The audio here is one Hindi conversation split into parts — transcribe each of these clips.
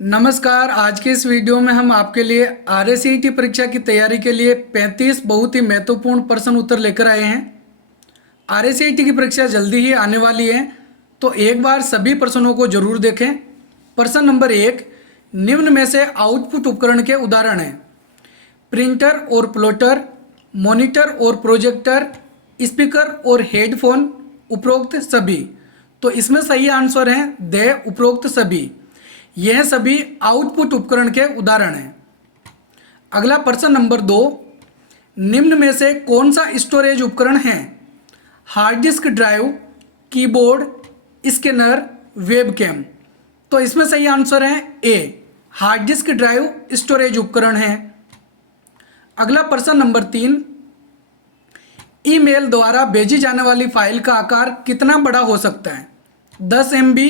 नमस्कार। आज के इस वीडियो में हम आपके लिए आरएसीईटी परीक्षा की तैयारी के लिए 35 बहुत ही महत्वपूर्ण प्रश्न उत्तर लेकर आए हैं। आरएसीईटी की परीक्षा जल्दी ही आने वाली है, तो एक बार सभी प्रश्नों को जरूर देखें। प्रश्न नंबर 1, निम्न में से आउटपुट उपकरण के उदाहरण हैं। प्रिंटर और प्लॉटर, मॉनिटर और प्रोजेक्टर, स्पीकर और हेडफोन, उपरोक्त सभी। तो इसमें सही आंसर है द उपरोक्त सभी। यह सभी आउटपुट उपकरण के उदाहरण हैं। अगला प्रश्न नंबर 2, निम्न में से कौन सा स्टोरेज उपकरण है? Hard disk drive, keyboard, scanner, webcam. तो इसमें सही आंसर है ए, हार्ड डिस्क ड्राइव स्टोरेज उपकरण है। अगला प्रश्न नंबर 3, ईमेल द्वारा भेजी जाने वाली फाइल का आकार कितना बड़ा हो सकता है? 10 MB,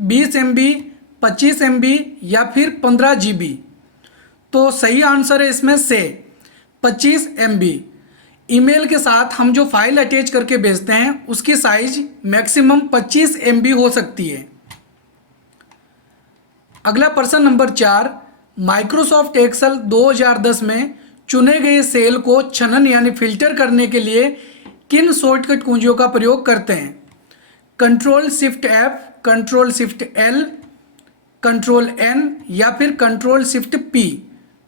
20 MB, 25 MB या फिर 15 GB। तो सही आंसर है इसमें से 25 MB। ईमेल के साथ हम जो फाइल अटैच करके भेजते हैं उसकी साइज मैक्सिमम 25 MB हो सकती है। अगला प्रश्न नंबर 4, माइक्रोसॉफ्ट एक्सेल 2010 में चुने गए सेल को छनन यानी फिल्टर करने के लिए किन शॉर्टकट कुंजियों का प्रयोग करते हैं? Ctrl+Shift+F, Ctrl+Shift+L, Ctrl+N या फिर Ctrl+Shift+P।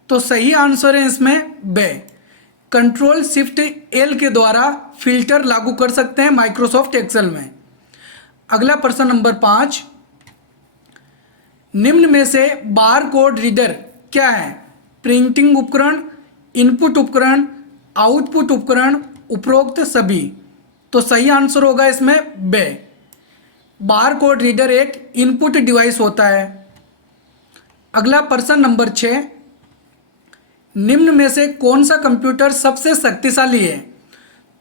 तो सही आंसर है इसमें ब, Ctrl+Shift+L के द्वारा फिल्टर लागू कर सकते हैं माइक्रोसॉफ्ट एक्सेल में। अगला प्रश्न नंबर 5, निम्न में से बार कोड रीडर क्या है? प्रिंटिंग उपकरण, इनपुट उपकरण, आउटपुट उपकरण, उपरोक्त सभी। तो सही आंसर होगा इसमें ब, बार कोड रीडर एक इनपुट डिवाइस होता है। अगला प्रश्न नंबर 6, निम्न में से कौन सा कंप्यूटर सबसे शक्तिशाली है?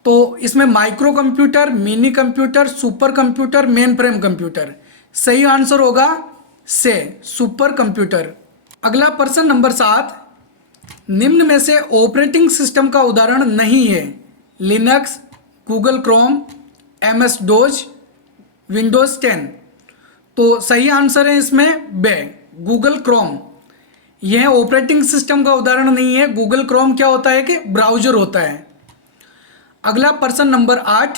तो इसमें micro computer, mini computer, super computer, main frame computer. सही आंसर होगा से सुपर कंप्यूटर। अगला प्रश्न नंबर 7, निम्न में से ऑपरेटिंग सिस्टम का उदाहरण नहीं है? Linux, Google Chrome, MS DOS, Windows 10। तो सही आंसर है इसमें ब, गूगल क्रोम। यह ऑपरेटिंग सिस्टम का उदाहरण नहीं है। गूगल क्रोम क्या होता है कि ब्राउजर होता है। अगला प्रश्न नंबर 8,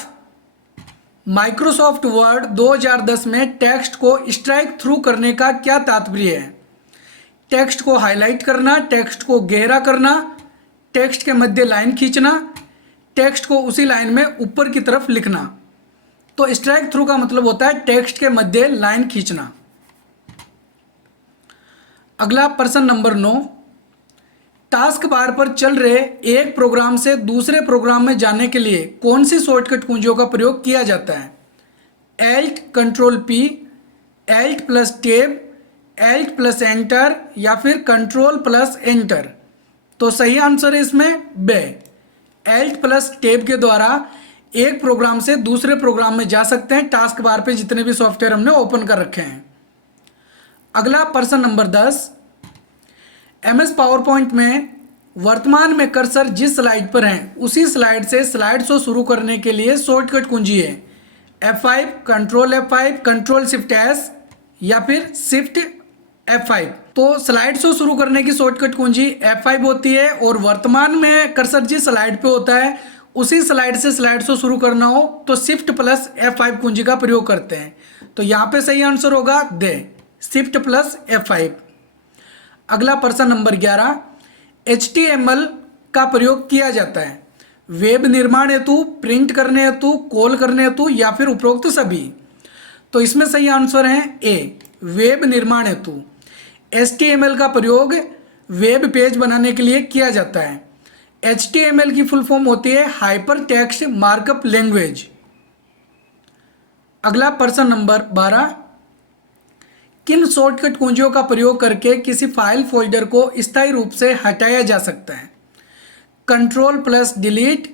माइक्रोसॉफ्ट वर्ड 2010 में टेक्स्ट को स्ट्राइक थ्रू करने का क्या तात्पर्य है? टेक्स्ट को हाईलाइट करना, टेक्स्ट को गहरा करना, टेक्स्ट के मध्य लाइन खींचना, टेक्स्ट को उसी लाइन में ऊपर की तरफ लिखना। तो स्ट्राइक थ्रू का मतलब होता है टेक्स्ट के मध्य लाइन खींचना। अगला प्रश्न नंबर 9, टास्क बार पर चल रहे एक प्रोग्राम से दूसरे प्रोग्राम में जाने के लिए कौन सी शॉर्टकट कुंजियों का प्रयोग किया जाता है? Alt Ctrl+P, Alt+Tab, Alt+Enter या फिर Ctrl+Enter। तो सही आंसर है इसमें ब, Alt+Tab के द्वारा एक प्रोग्राम से दूसरे प्रोग्राम में जा सकते हैं टास्क बार पे जितने भी सॉफ्टवेयर हमने ओपन कर रखे हैं। अगला प्रश्न नंबर 10, MS पावरपॉइंट में वर्तमान में कर्सर जिस स्लाइड पर है उसी स्लाइड से स्लाइड शो शुरू करने के लिए शॉर्टकट कुंजी है F5, Ctrl+F5, Ctrl+Shift+S या फिर Shift+F5। तो स्लाइड शो शुरू करने की शॉर्टकट कुंजी F5 होती है और वर्तमान में कर्सर जिस स्लाइड पे होता है उसी स्लाइड से स्लाइड शो शुरू करना हो तो Shift+F5 कुंजी का प्रयोग करते हैं। तो यहाँ पे सही आंसर होगा द, Shift+F5। अगला प्रश्न नंबर 11, HTML का प्रयोग किया जाता है वेब निर्माण हेतु, प्रिंट करने हेतु, कॉल करने हेतु या फिर उपरोक्त सभी। तो इसमें सही आंसर है ए, वेब निर्माण हेतु। HTML का प्रयोग वेब पेज बनाने के लिए किया जाता है। HTML की फुल फॉर्म होती है हाइपर टेक्स्ट मार्कअप लैंग्वेज। अगला प्रश्न नंबर 12, किन शॉर्टकट कुंजियों का प्रयोग करके किसी फाइल फोल्डर को स्थायी रूप से हटाया जा सकता है? Ctrl+Delete,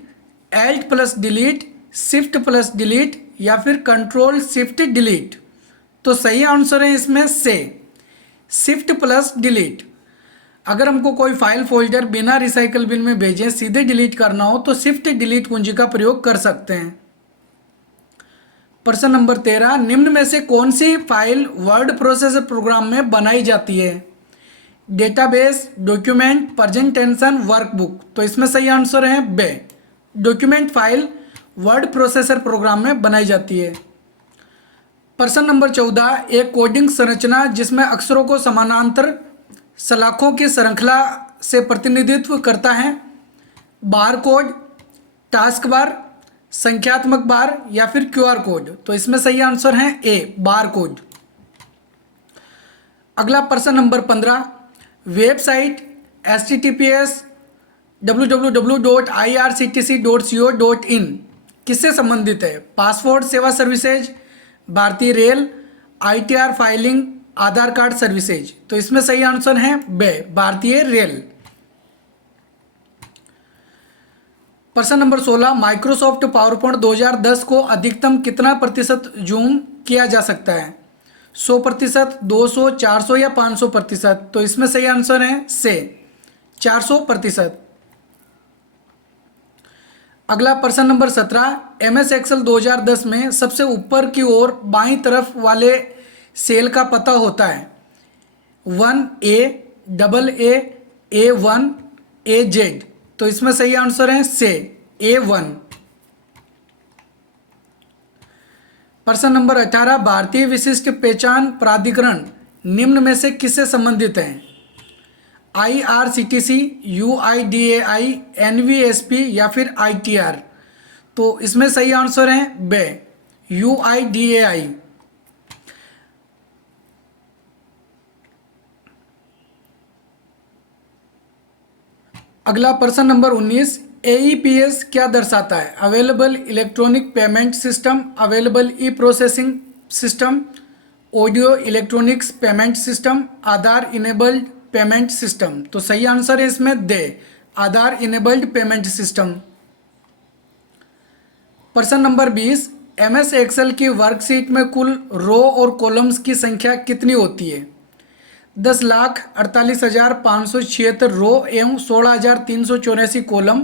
Alt+Delete, Shift+Delete या फिर Ctrl+Shift+Delete। तो सही आंसर है इसमें से Shift+Delete। अगर हमको कोई फाइल फोल्डर बिना रिसाइकल बिन में भेजे सीधे डिलीट करना हो तो Shift+Delete कुंजी का प्रयोग कर सकते हैं। प्रश्न नंबर 13, निम्न में से कौन सी फाइल वर्ड प्रोसेसर प्रोग्राम में बनाई जाती है? Database, document, presentation, workbook. तो इसमें सही आंसर है B, document file word processor program में बनाई जाती है। प्रश्न नंबर 14, एक कोडिंग संरचना जिसमें अक्षरों को समानांतर सलाखों की श्रृंखला से प्रतिनिधित्व करता है। बार कोड, टास्क बार, संख्यात्मक बार या फिर क्यूआर कोड। तो इसमें सही आंसर है ए, बार कोड। अगला प्रश्न नंबर 15, वेबसाइट https www.irctc.co.in किससे संबंधित है? पासपोर्ट सेवा सर्विसेज, भारतीय रेल, आईटीआर फाइलिंग, आधार कार्ड सर्विसेज। तो इसमें सही आंसर है बे, भारतीय रेल। प्रश्न नंबर 16, माइक्रोसॉफ्ट पावरपॉइंट 2010 को अधिकतम कितना प्रतिशत जूम किया जा सकता है? 100%, 200, 400 या 500%। तो इसमें सही आंसर है से 400%। अगला प्रश्न नंबर 17, MS एक्सेल 2010 में सबसे ऊपर की ओर बाईं तरफ वाले सेल का पता होता है 1A, AA, A1, AZ। तो इसमें सही आंसर है से A1। प्रश्न नंबर 18, भारतीय विशिष्ट पहचान प्राधिकरण निम्न में से किससे संबंधित है? IRCTC, UIDAI, NVSP या फिर ITR। तो इसमें सही आंसर है बे, UIDAI। अगला प्रश्न नंबर 19, AEPS क्या दर्शाता है? Available electronic payment system, available e processing system, audio electronics payment system, Aadhaar enabled payment system. तो सही आंसर है इसमें D, Aadhaar enabled payment system. प्रश्न नंबर 20, MS एक्सेल की वर्कशीट में कुल रो और कॉलम्स की संख्या कितनी होती है? 10,48,576 रो एवं 16,384 कॉलम,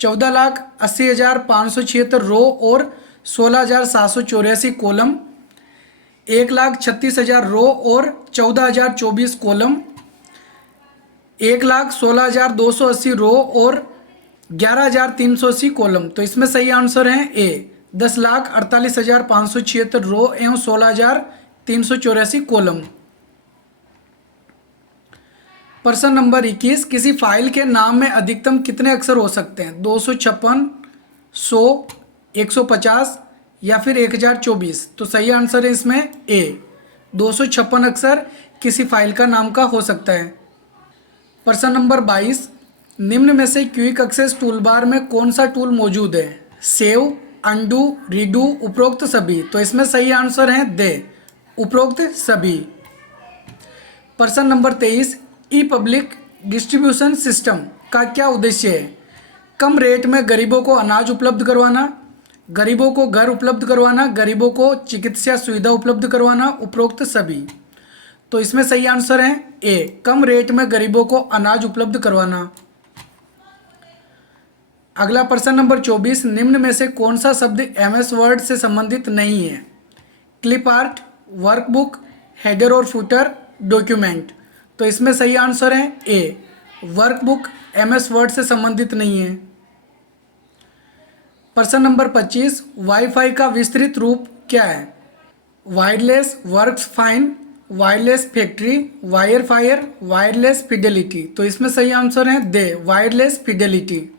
14,80,576 रो और 16,784 कॉलम, 1,36,000 रो और 14,024 कॉलम, 1,16,280 रो और 11,380 कॉलम। तो इसमें सही आंसर है ए, 10,48,576 रो एवं 16,384 कॉलम। प्रश्न नंबर 21, किसी फाइल के नाम में अधिकतम कितने अक्षर हो सकते हैं? 256, 100, 150 या फिर 1024। तो सही आंसर है इसमें ए, 256 अक्षर किसी फाइल का नाम का हो सकता है। प्रश्न नंबर 22, निम्न में से क्विक एक्सेस टूलबार में कौन सा टूल मौजूद है? सेव, अनडू, रीडू, उपरोक्त सभी। तो इसमें सही आंसर है दे, उपरोक्त सभी। प्रश्न नंबर 23, ई पब्लिक डिस्ट्रीब्यूशन सिस्टम का क्या उद्देश्य है? कम रेट में गरीबों को अनाज उपलब्ध करवाना, गरीबों को घर उपलब्ध करवाना, गरीबों को चिकित्सा सुविधा उपलब्ध करवाना, उपरोक्त सभी। तो इसमें सही आंसर है ए, कम रेट में गरीबों को अनाज उपलब्ध करवाना। अगला प्रश्न नंबर 24, निम्न में से कौन सा शब्द MS वर्ड से संबंधित नहीं है? क्लिप आर्ट, वर्कबुक, हेडर और फुटर, डॉक्यूमेंट। तो इसमें सही आंसर है ए, वर्कबुक MS वर्ड से संबंधित नहीं है। प्रश्न नंबर 25, वाईफाई का विस्तृत रूप क्या है? Wireless works fine, wireless factory, wire fire, wireless fidelity. तो इसमें सही आंसर है दे, वायरलेस फिडेलिटी।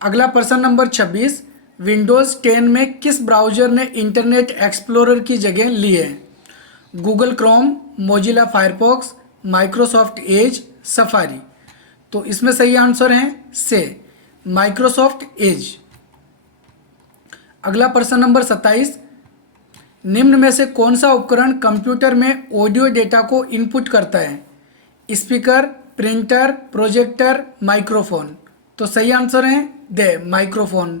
अगला प्रश्न नंबर 26, विंडोज़ 10 में किस ब्राउज़र ने इंटरनेट एक्सप्लोरर की जगह ली है? Google Chrome, Mozilla Firefox, Microsoft Edge, safari. तो इसमें सही आंसर है से, माइक्रोसॉफ्ट एज। अगला प्रश्न नंबर 27, निम्न में से कौन सा उपकरण कंप्यूटर में ऑडियो डेटा को इनपुट करता है? Speaker, printer, projector, microphone. तो सही आंसर है दे, माइक्रोफोन।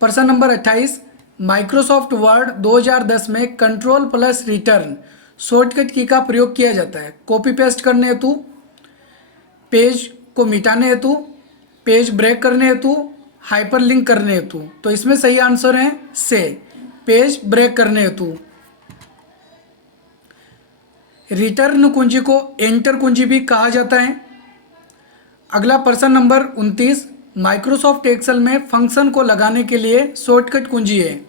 प्रश्न नंबर 28, माइक्रोसॉफ्ट वर्ड 2010 में कंट्रोल प्लस रिटर्न शॉर्टकट की का प्रयोग किया जाता है? कॉपी पेस्ट करने हेतु, पेज को मिटाने हेतु, पेज ब्रेक करने हेतु, हाइपरलिंक करने हेतु। तो इसमें सही आंसर है से, पेज ब्रेक करने हेतु। रिटर्न कुंजी को एंटर कुंजी भी कहा जाता है। अगला प्रश्न नंबर 29, माइक्रोसॉफ्ट एक्सेल में फंक्शन को लगाने के लिए शॉर्टकट कुंजी है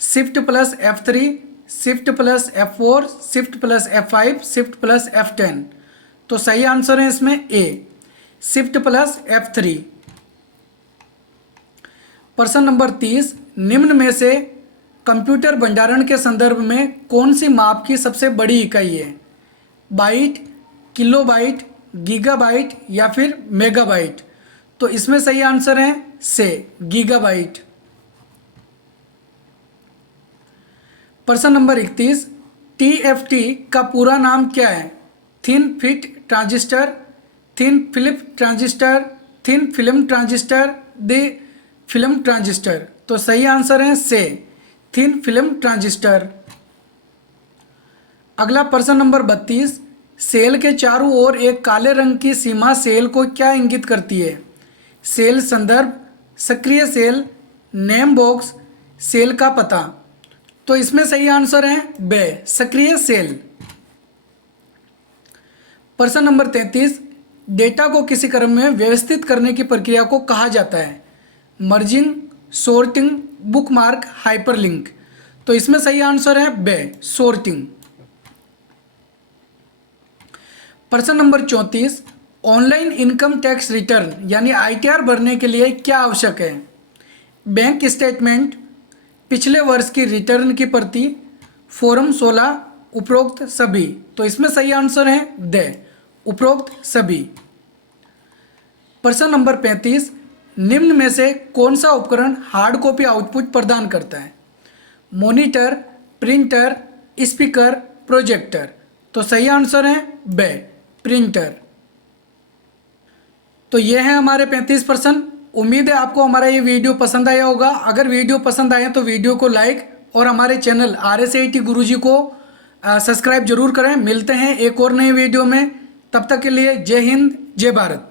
shift plus F3, shift plus F4, shift plus F5, shift plus F10। तो सही आंसर है इसमें ए, शिफ्ट प्लस F3। प्रश्न नंबर 30, निम्न में से कंप्यूटर भंडारण के संदर्भ में कौन सी माप की सबसे बड़ी इकाई है? बाइट, किलोबाइट, गीगाबाइट या फिर मेगाबाइट? तो इसमें सही आंसर है से, गीगाबाइट। प्रश्न नंबर 31, TFT का पूरा नाम क्या है? Thin fit transistor, thin Philip transistor, thin film transistor, the film transistor? तो सही आंसर है से, थिन फिल्म ट्रांजिस्टर। अगला प्रश्न नंबर 32, सेल के चारों ओर एक काले रंग की सीमा सेल को क्या इंगित करती है? सेल संदर्भ, सक्रिय सेल, नेम बॉक्स, सेल का पता? तो इसमें सही आंसर है बे, सक्रिय सेल। प्रश्न नंबर 33, डेटा को किसी क्रम में व्यवस्थित करने की प्रक्रिया को कहा जाता है? Merging, sorting, bookmark, hyperlink? तो इसमें सही आंसर है बे, सॉर्टिंग। प्रश्न number 34, online income tax return यानी ITR भरने के लिए क्या आवश्यक है? बैंक स्टेटमेंट, पिछले वर्ष की रिटर्न की प्रति, फॉर्म 16, उपरोक्त सभी? तो इसमें सही आंसर है द, उपरोक्त सभी। प्रश्न नंबर 35, निम्न में से कौन सा उपकरण हार्ड कॉपी आउटपुट प्रदान करता है? Monitor, printer, speaker, projector? तो सही आंसर है बे, प्रिंटर। तो ये है हमारे 35 प्रश्न। उम्मीद है आपको हमारा ये वीडियो पसंद आया होगा। अगर वीडियो पसंद आए तो वीडियो को लाइक और हमारे चैनल RSIT गुरुजी को सब्सक्राइब जरूर करें। मिलते हैं एक और नए वीडियो में, तब तक के लिए जय हिंद, जय भारत।